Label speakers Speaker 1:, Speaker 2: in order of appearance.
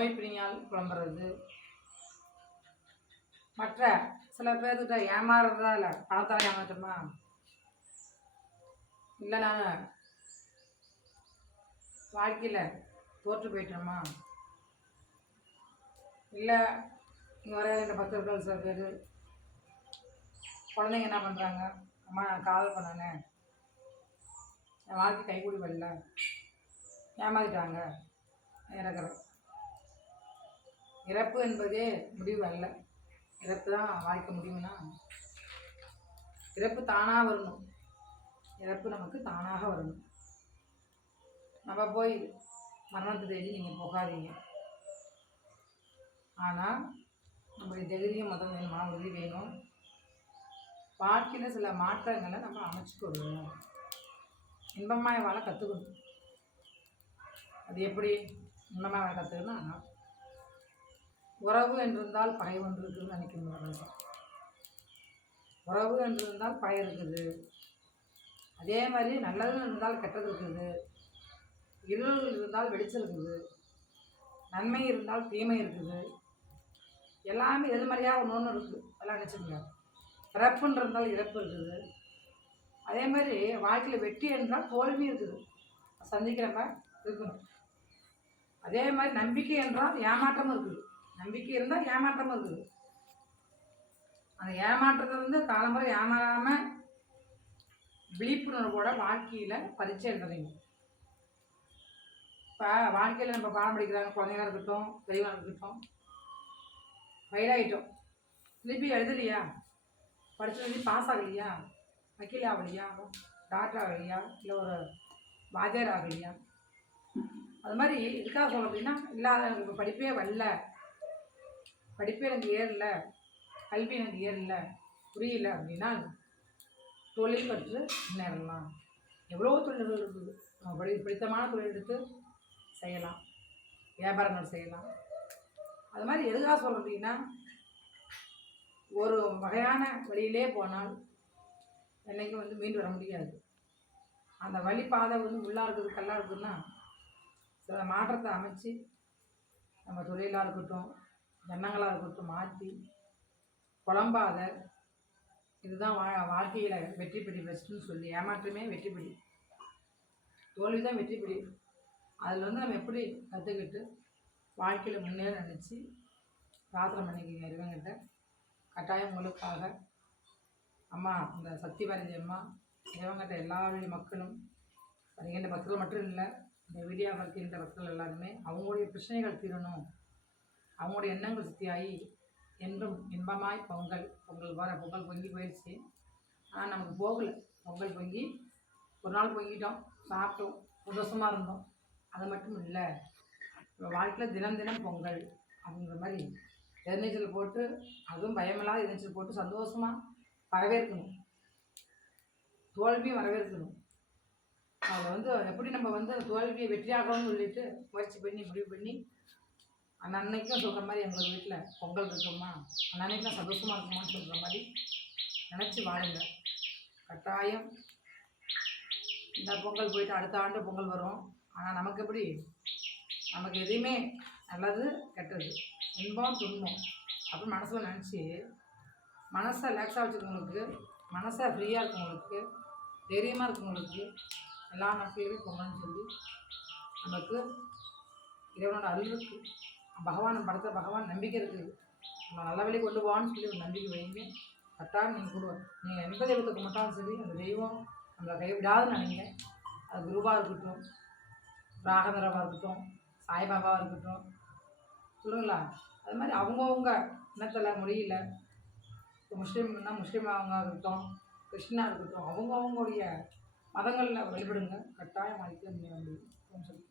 Speaker 1: நோய் பிணியால் புலம்புறது. மற்ற சில பேர்கிட்ட ஏமாறுறதா இல்லை? பணத்தால் ஏமாற்றமா இல்லை நான் வாழ்க்கையில் தோற்று போயிட்டோமா? இல்லை இங்கே வர இந்த பக்தர்கள் சில பேர் குழந்தைங்க என்ன பண்ணுறாங்க அம்மா நான் காதல் பண்ணனேன் என் வாழ்க்கை கைகூடி வரல. ஏமாத்திட்டாங்க. இறக்குறேன். இறப்பு என்பதே முடிவு அல்ல இறப்பு தான் வாய்க்க முடியும்னா இறப்பு தானாக வரணும். இறப்பு நமக்கு தானாக வரணும். நம்ம போய் மரணத்தை தேடி நீங்கள் போகாதீங்க. ஆனால் நம்மளுடைய தைரியம் மதம் வேணுமா மன உறுதி வேணும். வாழ்க்கையில் சில மாற்றங்களை நம்ம அமைச்சுக்கொள்ளணும் இன்பமாக வாழ கற்றுக்கணும் அது எப்படி இன்பமாக வாழ கற்றுக்கணும்னா உறவு என்றிருந்தால் பகை ஒன்று இருக்குதுன்னு நினைக்கணும் உறவு என்றிருந்தால் பகை இருக்குது. அதே மாதிரி நல்லதுன்னு இருந்தால் கெட்டது இருக்குது. இருள் இருந்தால் வெளிச்சம் இருக்குது. நன்மை இருந்தால் தீமை இருக்குது. எல்லாமே எதிர்மறையாக ஒன்று ஒன்று இருக்குது எல்லாம் நினச்சிக்கோங்க. பிறப்புன்னு இருந்தால் இறப்பு இருக்குது. அதே மாதிரி வாழ்க்கையில் வெற்றி என்றால் தோல்வி இருக்குது. சந்திக்கிறப்ப இருக்கணும். அதே மாதிரி நம்பிக்கை என்றால் ஏமாற்றமும் இருக்குது. நம்பிக்கை இருந்தால் ஏமாற்றம் இருக்குது அந்த ஏமாற்றத்தை வந்து காலமுறை ஏமாறாமல் விழிப்புணர்வோட வாழ்க்கையில் பரீட்சை எழுதுறீங்க. இப்போ வாழ்க்கையில் நம்ம பாடம் படிக்கிறாங்க குழந்தைங்களா இருக்கட்டும் பெரியவங்க இருக்கட்டும். வயதாகிட்டோம் திருப்பி எழுதலையா? படிச்சு பாஸ் ஆகலையா? வக்கீல் ஆகலையா? டாக்டர் ஆகலையா? இல்லை ஒரு வாத்தியார் ஆகலையா? அது மாதிரி இதுக்காக சொல்ல அப்படின்னா இல்லாத இப்போ படிப்பே வரல. படிப்பு எனக்கு ஏறல கல்வி எனக்கு ஏறல புரியல அப்படின்னா தொழில் கற்று முன்னேறலாம். எவ்வளோ தொழில்கள் இருக்குது. நம்ம படி பிடித்தமான தொழில் எடுத்து செய்யலாம். வியாபாரங்கள் செய்யலாம். அது மாதிரி எதுக்காக சொல்கிறீங்கன்னா அப்படின்னா ஒரு வகையான வழியிலே போனால் என்றைக்கும் வந்து மீண்டு வர முடியாது. அந்த வழி பாதை வந்து உள்ளாக இருக்குது கல்லாக இருக்குதுன்னா சில மாற்றத்தை அமைச்சு நம்ம தொழிலாக இருக்கட்டும் எண்ணங்களாக கொடுத்து மாற்றி குழம்பாத இதுதான் வா வாழ்க்கையில் வெற்றி பிடி பெஸ்ட்டுன்னு சொல்லி ஏமாற்றமே வெற்றி பிடி தோல்வி தான் வெற்றி பிடி அதில் வந்து நம்ம எப்படி கற்றுக்கிட்டு வாழ்க்கையில் முன்னேற நினச்சி பிரார்த்தனை பண்ணிக்கிங்க இறைவன்கிட்ட. கட்டாயம் உங்களுக்காக அம்மா இந்த சக்தி பாரதி அம்மா இறைவன்கிட்ட எல்லா மக்களும் வருகின்ற பக்தர்கள் மட்டும் இல்லை இந்த வீடியோ பார்க்கின்ற பக்தர்கள் எல்லாருமே அவங்களுடைய பிரச்சனைகள் தீரணும். அவங்களுடைய எண்ணங்கள் சுத்தியாகி என்றும் இன்பமாய் பொங்கல் பொங்கல் வர பொங்கல் பொங்கி போயிடுச்சு ஆனால் நமக்கு போகலை. பொங்கல் பொங்கி ஒரு நாள் பொங்கிட்டோம் சாப்பிட்டோம் சந்தோஷமாக இருந்தோம். அது மட்டும் இல்லை. வாழ்க்கையில் தினம் தினம் பொங்கல் அப்படிங்கிற மாதிரி எதிர்நீச்சல் போட்டு அதுவும் பயமில்லாத எதிர்நீச்சல் போட்டு சந்தோஷமாக வரவேற்கணும். தோல்வியும் வரவேற்கணும். அதில் வந்து எப்படி நம்ம வந்து தோல்வியை வெற்றியாகணும்னு சொல்லிட்டு முயற்சி பண்ணி முடிவு பண்ணி அன்னன்னைக்கும் சொல்கிற மாதிரி எங்கள் வீட்டில் பொங்கல் இருக்குமா? அன்னன்னைக்கும் சந்தோஷமாக இருக்குமான்னு சொல்கிற மாதிரி நினச்சி வாழுங்க. கட்டாயம் இந்த பொங்கல் போயிட்டு அடுத்த ஆண்டு பொங்கல் வரும். ஆனால் நமக்கு எப்படி? நமக்கு எதையுமே நல்லது கெட்டது இன்பம் துன்பம். அப்படின்னு மனசில் நினச்சி மனசை ரிலாக்ஸாக வச்சுருக்கவங்களுக்கு மனசை ஃப்ரீயாக இருக்கவங்களுக்கு தைரியமாக இருக்கவங்களுக்கு எல்லா நாட்களிலுமே பொங்கல்னு சொல்லி நமக்கு இறைவனோட அருள் இருக்குது பகவான் படத்தை பகவான் நம்பிக்கை இருக்குது. நம்ம நல்ல வழி கொண்டு போவான்னு சொல்லி ஒரு நம்பிக்கை வைங்க கட்டாயம் நீங்கள் கொடுவோம் நீங்கள் எந்த தெய்வத்தை கும்பிட்டாலும் சரி அந்த தெய்வம் நம்மளை கைவிடாதுன்னு நினைங்க. அது குருவாக இருக்கட்டும் ராகவரவாக இருக்கட்டும் சாய்பாபாவாக இருக்கட்டும் சொல்லுங்களா அது மாதிரி அவங்கவுங்க இனத்தில் முடியல. இப்போ முஸ்லீம்னா முஸ்லீம் அவங்க இருக்கட்டும் கிருஷ்ணா இருக்கட்டும் அவங்கவுங்களுடைய மதங்களில் வழிபடுங்க. கட்டாயம் வாழ்க்கையில் முன்னேற முடியும் சொல்லி